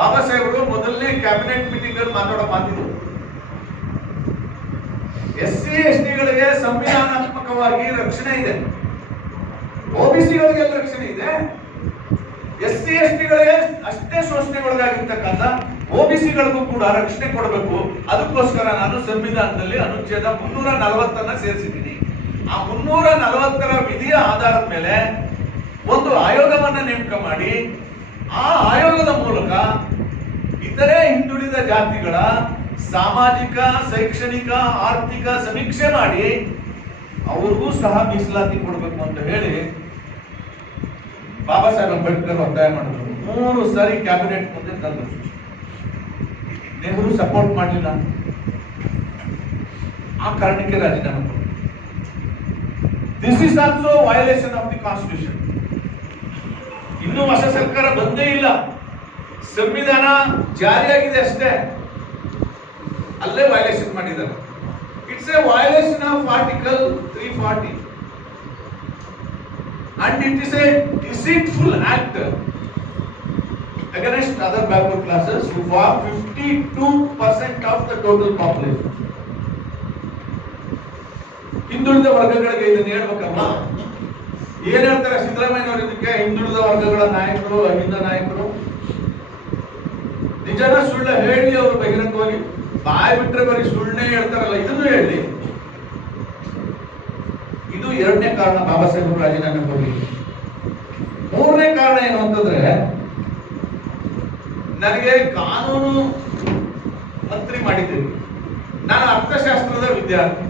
ಬಾಬಾ ಸಾಹೇಬರು ಮೊದಲನೇ cabinet meeting ಅಲ್ಲಿ ಮಾತಾಡೋ ಮಾತಿದ್ರು, SC ST-ಗಳಿಗೆ ಸಂವಿಧಾನಾತ್ಮಕವಾಗಿ ರಕ್ಷಣೆ ಇದೆ, OBC-ಗಳಿಗೆ ರಕ್ಷಣೆ ಇದೆ. SC ST-ಗಳಿಗೆ ಅಷ್ಟೇ ಶೋಷಣೆಗೊಳಗಾಗಿರ್ತಕ್ಕಂಥ OBC-ಗಳಿಗೂ ಕೂಡ ರಕ್ಷಣೆ ಕೊಡಬೇಕು. ಅದಕ್ಕೋಸ್ಕರ ನಾನು ಸಂವಿಧಾನದಲ್ಲಿ ಅನುಚ್ಛೇದ 340 ಸೇರಿಸಿದ್ದೀನಿ. ಆ 340 ವಿಧಿಯ ಆಧಾರದ ಮೇಲೆ ಒಂದು ಆಯೋಗವನ್ನ ನೇಮಕ ಮಾಡಿ, ಆ ಆಯೋಗದ ಮೂಲಕ ಇತರೆ ಹಿಂದುಳಿದ ಜಾತಿಗಳ ಸಾಮಾಜಿಕ, ಶೈಕ್ಷಣಿಕ, ಆರ್ಥಿಕ ಸಮೀಕ್ಷೆ ಮಾಡಿ ಅವ್ರಿಗೂ ಸಹ ಮೀಸಲಾತಿ ಕೊಡಬೇಕು ಅಂತ ಹೇಳಿ ಬಾಬಾ ಸಾಹೇಬ್ ಅಂಬೇಡ್ಕರ್ ಒತ್ತಾಯ ಮಾಡಿದ್ರು. 3 ಸಾರಿ ಕ್ಯಾಬಿನೆಟ್ ಮುಂದೆ ತಂದ್ರು. ನೆಹರು ಸಪೋರ್ಟ್ ಮಾಡಲಿಲ್ಲ. ಆ ಕಾರಣಕ್ಕೆ ರಾಜೀನಾಮೆ ಕೊಟ್ಟರು. This is also violation of the constitution. ಇನ್ನೂ ಹೊಸ ಸರ್ಕಾರ ಬಂದೇ ಇಲ್ಲ, ಸಂವಿಧಾನ ಜಾರಿಯಾಗಿದೆ ಅಷ್ಟೇ, ಅಲ್ಲೇ ವಯೋಲೇಷನ್ ಮಾಡಿದ್ದಾರೆ. It's A violation of article 340 and it is a deceitful act against other backward classes who form 52% of the total population. ಹಿಂದುಳಿದ ವರ್ಗಗಳಿಗೆ ಇದನ್ನು ಹೇಳ್ಬೇಕಲ್ಲ. ಏನ್ ಹೇಳ್ತಾರೆ ಸಿದ್ದರಾಮಯ್ಯನವರು ಇದಕ್ಕೆ? ಹಿಂದುಳಿದ ವರ್ಗಗಳ ನಾಯಕರು, ಅಹಿಂದ ನಾಯಕರು. ನಿಜನ ಸುಳ್ಳ ಹೇಳಿ ಅವರು ಬಹಿರಂಗವಾಗಿ ಬಾಯಿ ಬಿಟ್ರೆ ಬರೀ ಸುಳ್ಳನ್ನೇ ಹೇಳ್ತಾರಲ್ಲ, ಇದನ್ನು ಹೇಳಿ. ಇದು 2ನೇ ಕಾರಣ ಬಾಬಾ ಸಾಹೇಬ್ ರಾಜೀನಾಮೆ ಕೊಡಲಿ. 3ನೇ ಕಾರಣ ಏನು ಅಂತಂದ್ರೆ, ನನಗೆ ಕಾನೂನು ಮಂತ್ರಿ ಮಾಡಿದ್ದೀರಿ, ನಾನು ಅರ್ಥಶಾಸ್ತ್ರದ ವಿದ್ಯಾರ್ಥಿ.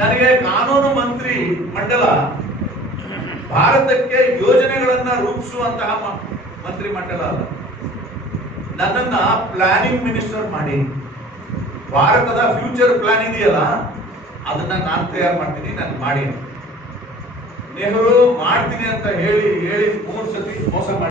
ನನಗೆ ಕಾನೂನು ಮಂತ್ರಿ ಮಂಡಲ ಭಾರತಕ್ಕೆ ಯೋಜನೆಗಳನ್ನ ರೂಪಿಸುವಂತಹ ಮಂತ್ರಿ ಮಂಡಲ ಅಲ್ಲ. ನನ್ನನ್ನ ಪ್ಲಾನಿಂಗ್ ಮಿನಿಸ್ಟರ್ ಮಾಡಿ, ಭಾರತದ ಫ್ಯೂಚರ್ ಪ್ಲಾನ್ ಇದೆಯಲ್ಲ ಅದನ್ನ ನಾನು ತಯಾರು ಮಾಡ್ತೀನಿ, ನಾನು ಮಾಡಿ. ನೆಹರು ಮಾಡ್ತೀನಿ ಅಂತ ಹೇಳಿ 3 ಸತಿ ಮೋಸ ಮಾಡಿ